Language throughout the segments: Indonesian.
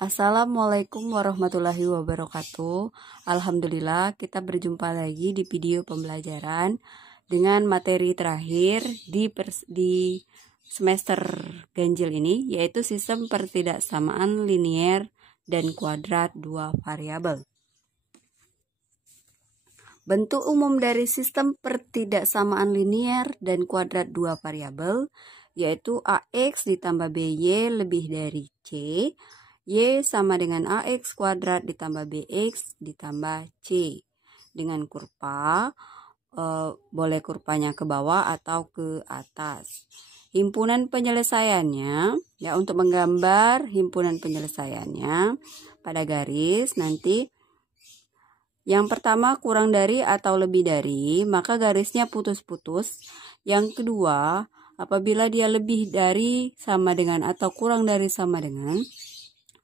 Assalamualaikum warahmatullahi wabarakatuh. Alhamdulillah kita berjumpa lagi di video pembelajaran dengan materi terakhir di semester ganjil ini, yaitu sistem pertidaksamaan linier dan kuadrat dua variabel. Bentuk umum dari sistem pertidaksamaan linier dan kuadrat dua variabel yaitu AX ditambah BY lebih dari C, Y sama dengan AX kuadrat ditambah BX ditambah C. Dengan kurva, boleh kurvanya ke bawah atau ke atas. Himpunan penyelesaiannya, ya untuk menggambar himpunan penyelesaiannya pada garis nanti yang pertama kurang dari atau lebih dari, maka garisnya putus-putus. Yang kedua, apabila dia lebih dari sama dengan atau kurang dari sama dengan,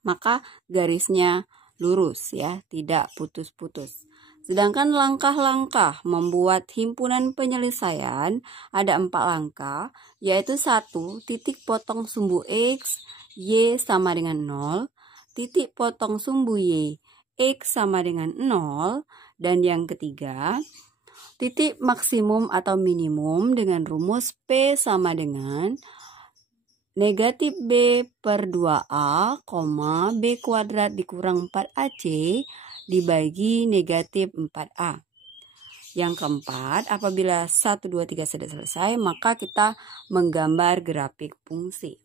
maka garisnya lurus ya, tidak putus-putus. Sedangkan langkah-langkah membuat himpunan penyelesaian ada 4 langkah, yaitu 1. Titik potong sumbu X, Y sama dengan 0, titik potong sumbu Y, X sama dengan 0, dan yang ketiga, titik maksimum atau minimum dengan rumus P sama dengan negatif B per 2A, B kuadrat dikurang 4AC dibagi negatif 4A. Yang keempat, apabila 1, 2, 3 sudah selesai, maka kita menggambar grafik fungsi.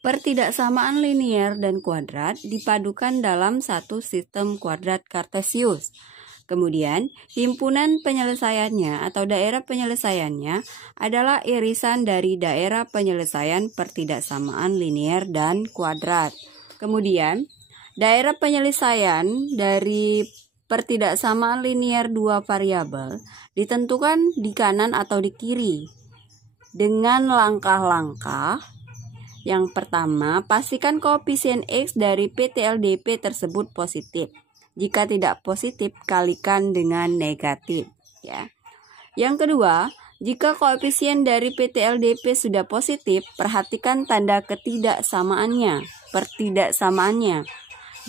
Pertidaksamaan linier dan kuadrat dipadukan dalam satu sistem kuadrat kartesius. Kemudian, himpunan penyelesaiannya atau daerah penyelesaiannya adalah irisan dari daerah penyelesaian pertidaksamaan linier dan kuadrat. Kemudian, daerah penyelesaian dari pertidaksamaan linier dua variabel ditentukan di kanan atau di kiri dengan langkah-langkah. Yang pertama, pastikan koefisien X dari PTLDP tersebut positif. Jika tidak positif, kalikan dengan negatif. Ya. Yang kedua, jika koefisien dari PTLDP sudah positif, perhatikan tanda ketidaksamaannya, pertidaksamaannya.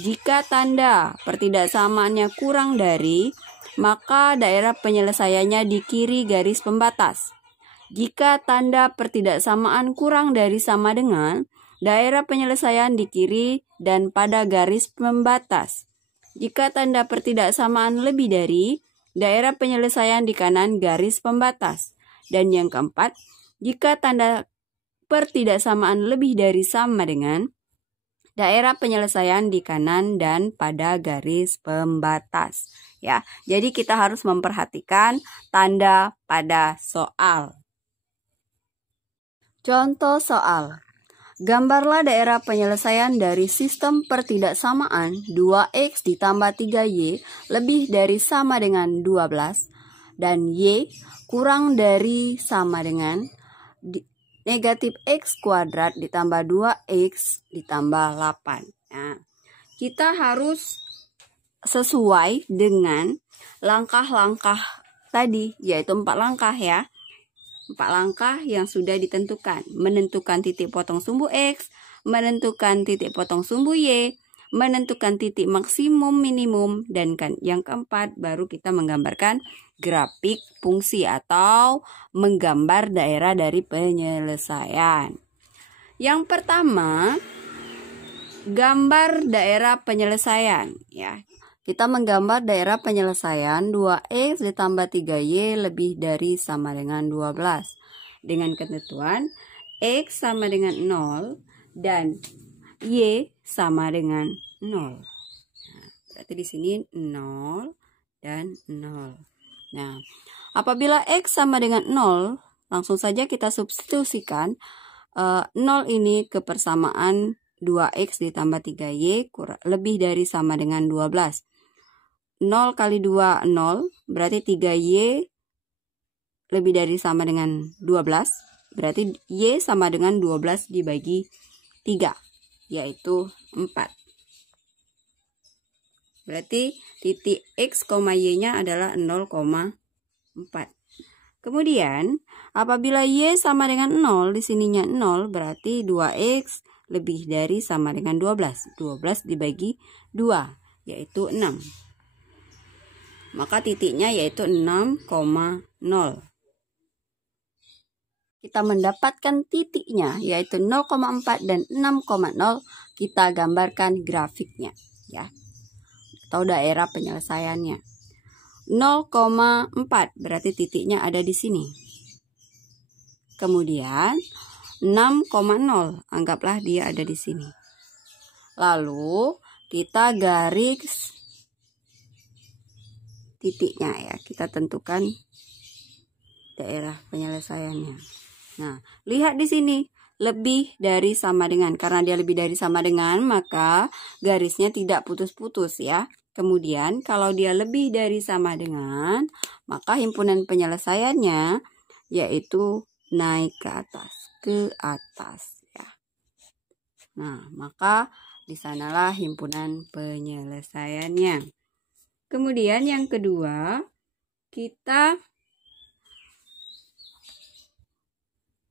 Jika tanda pertidaksamaannya kurang dari, maka daerah penyelesaiannya di kiri garis pembatas. Jika tanda pertidaksamaan kurang dari sama dengan, daerah penyelesaian di kiri dan pada garis pembatas. Jika tanda pertidaksamaan lebih dari, daerah penyelesaian di kanan garis pembatas. Dan yang keempat, jika tanda pertidaksamaan lebih dari sama dengan, daerah penyelesaian di kanan dan pada garis pembatas. Ya, jadi kita harus memperhatikan tanda pada soal. Contoh soal. Gambarlah daerah penyelesaian dari sistem pertidaksamaan 2X ditambah 3Y lebih dari sama dengan 12 dan Y kurang dari sama dengan negatif X kuadrat ditambah 2X ditambah 8. Nah, kita harus sesuai dengan langkah-langkah tadi, yaitu 4 langkah ya. 4 langkah yang sudah ditentukan. Menentukan titik potong sumbu X, menentukan titik potong sumbu Y, menentukan titik maksimum minimum, dan yang keempat baru kita menggambarkan grafik fungsi atau menggambar daerah dari penyelesaian. Yang pertama, gambar daerah penyelesaian ya. Kita menggambar daerah penyelesaian 2X ditambah 3Y lebih dari sama dengan 12. Dengan ketentuan X sama dengan 0 dan Y sama dengan 0. Nah, berarti di sini 0 dan 0. Nah, apabila X sama dengan 0, langsung saja kita substitusikan 0 ini ke persamaan 2X ditambah 3Y lebih dari sama dengan 12. 0 kali 2, 0, berarti 3Y lebih dari sama dengan 12, berarti Y sama dengan 12 dibagi 3, yaitu 4. Berarti titik X, Y-nya adalah 0,4. Kemudian, apabila Y sama dengan 0, di sininya 0, berarti 2X lebih dari sama dengan 12. 12 dibagi 2 yaitu 6. Maka titiknya yaitu 6,0. Kita mendapatkan titiknya yaitu 0,4 dan 6,0. Kita gambarkan grafiknya ya, atau daerah penyelesaiannya. 0,4 berarti titiknya ada di sini. Kemudian 6,0 anggaplah dia ada di sini. Lalu kita garis titiknya ya, kita tentukan daerah penyelesaiannya. Nah, lihat di sini lebih dari sama dengan, karena dia lebih dari sama dengan maka garisnya tidak putus-putus ya. Kemudian kalau dia lebih dari sama dengan maka himpunan penyelesaiannya yaitu naik ke atas ya. Nah, maka di sanalah himpunan penyelesaiannya. Kemudian yang kedua, kita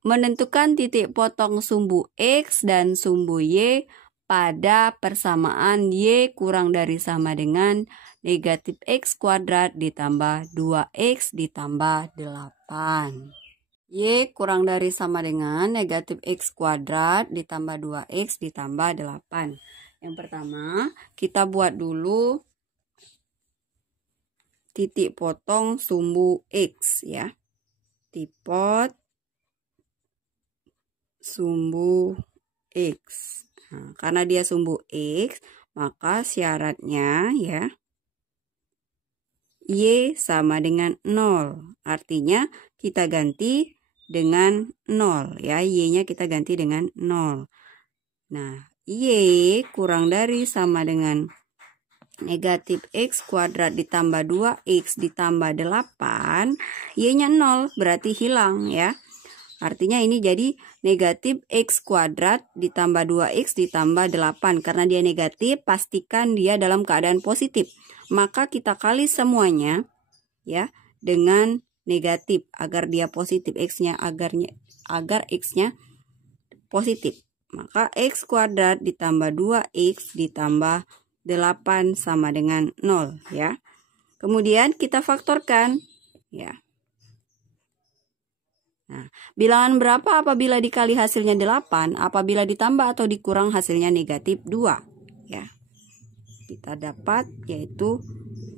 menentukan titik potong sumbu X dan sumbu Y pada persamaan Y kurang dari sama dengan negatif X kuadrat ditambah 2X ditambah 8. Y kurang dari sama dengan negatif X kuadrat ditambah 2X ditambah 8. Yang pertama, kita buat dulu titik potong sumbu X ya. Titik sumbu X. Nah, karena dia sumbu X, maka syaratnya ya Y sama dengan 0. Artinya kita ganti dengan 0 ya. Y-nya kita ganti dengan 0. Nah, Y kurang dari sama dengan negatif X kuadrat ditambah 2X ditambah 8. Y-nya 0 berarti hilang ya. Artinya ini jadi negatif X kuadrat ditambah 2X ditambah 8. Karena dia negatif, pastikan dia dalam keadaan positif. Maka kita kali semuanya ya dengan negatif agar dia positif. X-nya agar X-nya positif. Maka X kuadrat ditambah 2X ditambah 8 sama dengan 0 ya. Kemudian kita faktorkan ya. Nah, bilangan berapa apabila dikali hasilnya 8, apabila ditambah atau dikurang hasilnya negatif 2 ya. Kita dapat yaitu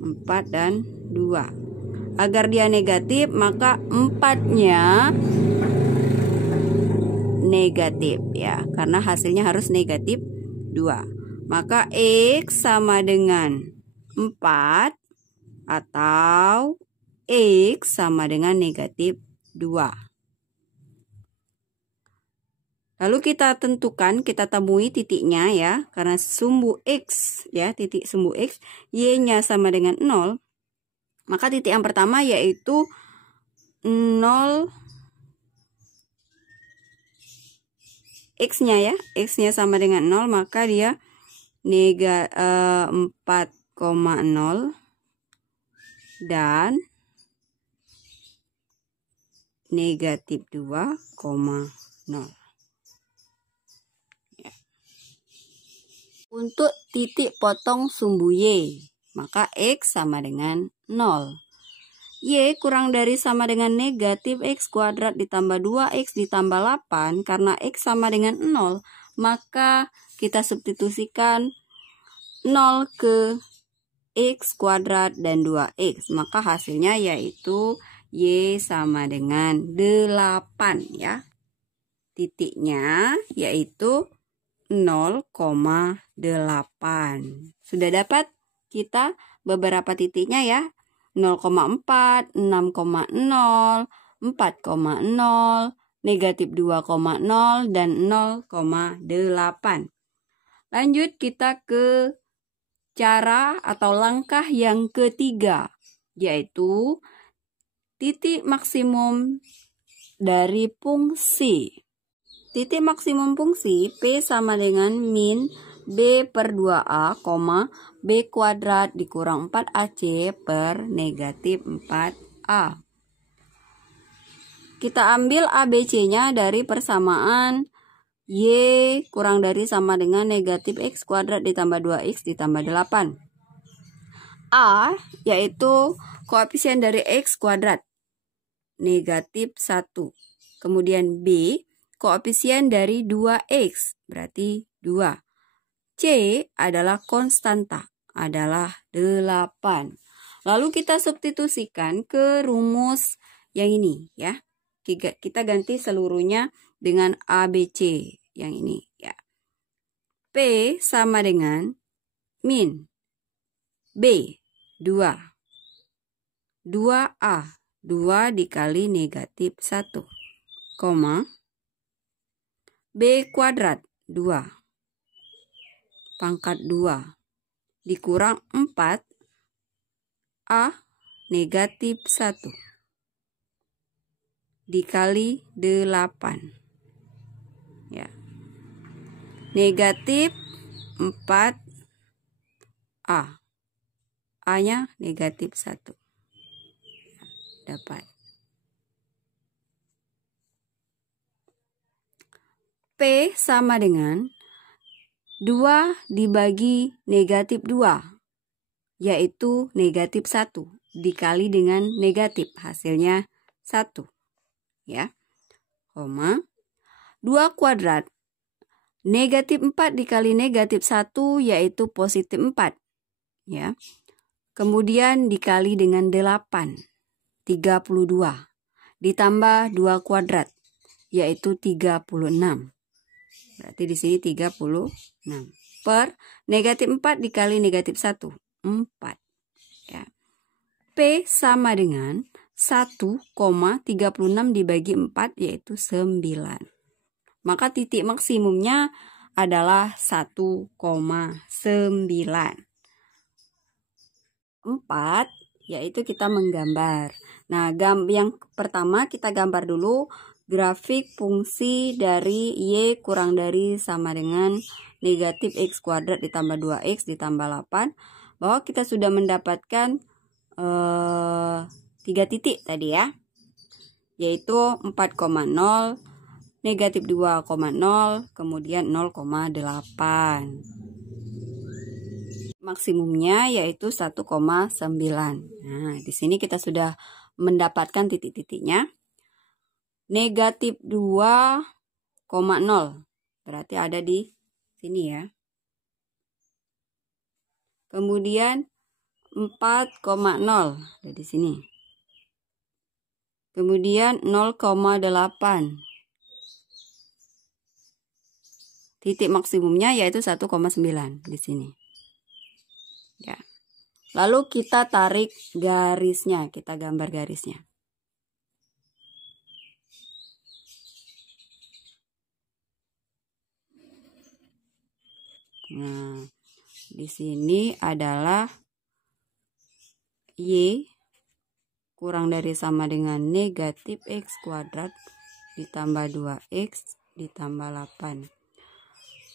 4 dan 2. Agar dia negatif maka 4-nya negatif ya, karena hasilnya harus negatif 2. Maka X sama dengan 4 atau X sama dengan negatif 2. Lalu kita tentukan, kita temui titiknya ya, karena sumbu X ya, titik sumbu X, Y-nya sama dengan 0. Maka titik yang pertama yaitu 0 X-nya ya, X-nya sama dengan 0, maka dia 4,0 dan negatif 2,0. Untuk titik potong sumbu Y, maka X sama dengan 0. Y kurang dari sama dengan negatif X kuadrat ditambah 2X ditambah 8. Karena X sama dengan 0, maka kita substitusikan 0 ke X kuadrat dan 2X. Maka hasilnya yaitu Y sama dengan 8 ya. Titiknya yaitu 0,8. Sudah dapat kita beberapa titiknya ya. 0,4, 6,0, 4,0, negatif 2,0, dan 0,8. Lanjut kita ke cara atau langkah yang ketiga, yaitu titik maksimum dari fungsi. Titik maksimum fungsi P sama dengan min B per 2A, B kuadrat dikurang 4AC per negatif 4A. Kita ambil ABC-nya dari persamaan Y kurang dari sama dengan negatif X kuadrat ditambah 2X ditambah 8. A yaitu koefisien dari X kuadrat, negatif 1. Kemudian B koefisien dari 2X, berarti 2. C adalah konstanta, adalah 8. Lalu kita substitusikan ke rumus yang ini ya. Kita ganti seluruhnya dengan ABC yang ini ya. P sama dengan min B 2. 2A 2 dikali negatif 1, koma B kuadrat 2 pangkat 2 dikurang 4 A negatif 1 dikali 8 ya. Negatif 4 A, A nya negatif 1 dapat. P sama dengan 2 dibagi negatif 2, yaitu negatif 1 dikali dengan negatif, hasilnya 1 ya, koma 2 kuadrat negatif 4 dikali negatif 1 yaitu positif 4 ya, kemudian dikali dengan 8, 32 ditambah 2 kuadrat yaitu 36, berarti di sini 36 per negatif 4 dikali negatif 1, 4 ya. P sama dengan 1,36 dibagi 4 yaitu 9. Maka titik maksimumnya adalah 1,9. 4 yaitu kita menggambar. Nah, yang pertama kita gambar dulu grafik fungsi dari Y kurang dari sama dengan negatif X kuadrat ditambah 2X ditambah 8, bahwa kita sudah mendapatkan 3 titik tadi ya, yaitu 4,0, negatif 2,0, kemudian 0,8. Maksimumnya yaitu 1,9. Nah, di sini kita sudah mendapatkan titik-titiknya. Negatif 2,0 berarti ada di sini ya. Kemudian 4,0 ada di sini. Kemudian 0,8. Titik maksimumnya yaitu 1,9 di sini. Ya. Lalu kita tarik garisnya, kita gambar garisnya. Nah, di sini adalah Y kurang dari sama dengan negatif X kuadrat ditambah 2X ditambah 8.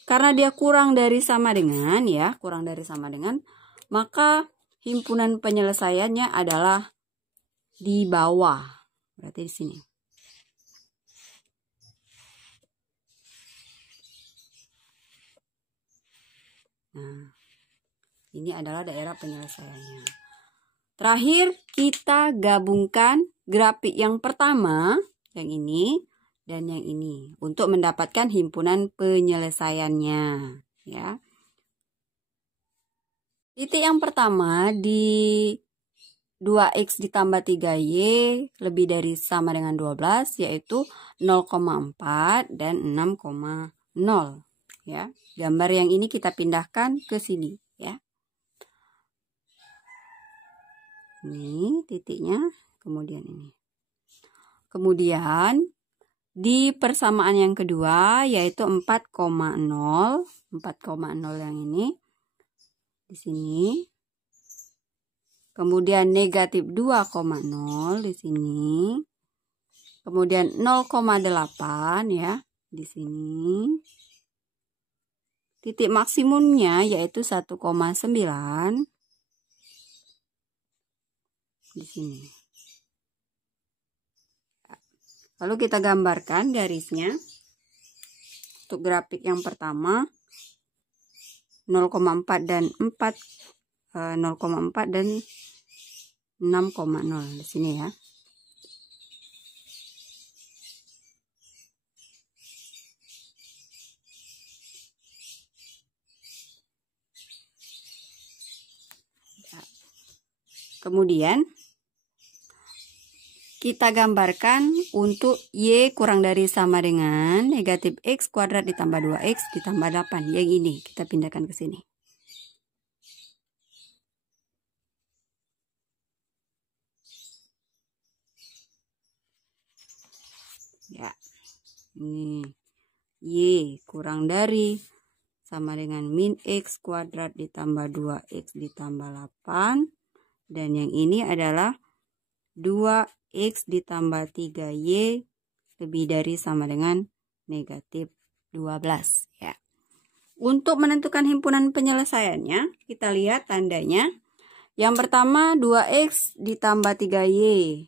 Karena dia kurang dari sama dengan ya, kurang dari sama dengan, maka himpunan penyelesaiannya adalah di bawah. Berarti di sini. Nah, ini adalah daerah penyelesaiannya. Terakhir kita gabungkan grafik yang pertama, yang ini dan yang ini untuk mendapatkan himpunan penyelesaiannya ya. Titik yang pertama di 2X ditambah 3Y lebih dari sama dengan 12 yaitu 0,4 dan 6,0 ya. Gambar yang ini kita pindahkan ke sini ya. Ini titiknya, kemudian ini. Kemudian di persamaan yang kedua yaitu 4,0 yang ini di sini. Kemudian negatif 2,0 di sini. Kemudian 0,8 ya di sini. Titik maksimumnya yaitu 1,9 di sini. Lalu kita gambarkan garisnya. Untuk grafik yang pertama 0,4 dan 4, 0,4 dan 6,0 di sini ya. Kemudian kita gambarkan untuk Y kurang dari sama dengan negatif X kuadrat ditambah 2X ditambah 8. Yang ini kita pindahkan ke sini. Ya, ini Y kurang dari sama dengan min X kuadrat ditambah 2X ditambah 8. Dan yang ini adalah 2X ditambah 3Y lebih dari sama dengan negatif 12 ya. Untuk menentukan himpunan penyelesaiannya, kita lihat tandanya. Yang pertama 2X ditambah 3Y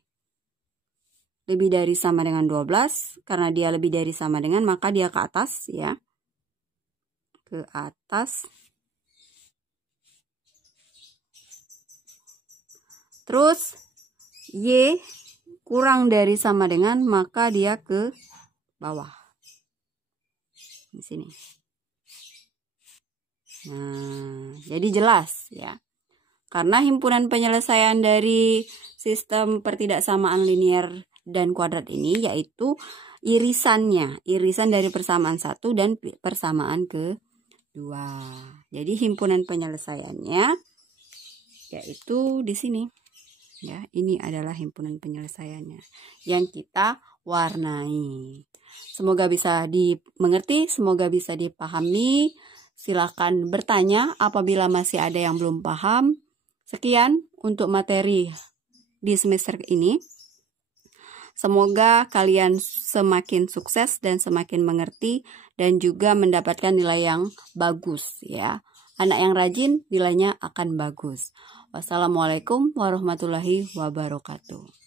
lebih dari sama dengan 12. Karena dia lebih dari sama dengan, maka dia ke atas ya. Ke atas. Terus Y kurang dari sama dengan, maka dia ke bawah. Di sini. Nah, jadi jelas ya. Karena himpunan penyelesaian dari sistem pertidaksamaan linear dan kuadrat ini yaitu irisannya, irisan dari persamaan 1 dan persamaan kedua. Jadi himpunan penyelesaiannya yaitu di sini. Ya, ini adalah himpunan penyelesaiannya yang kita warnai. Semoga bisa dimengerti, semoga bisa dipahami. Silakan bertanya apabila masih ada yang belum paham. Sekian untuk materi di semester ini. Semoga kalian semakin sukses dan semakin mengerti dan juga mendapatkan nilai yang bagus ya. Anak yang rajin nilainya akan bagus. Wassalamualaikum warahmatullahi wabarakatuh.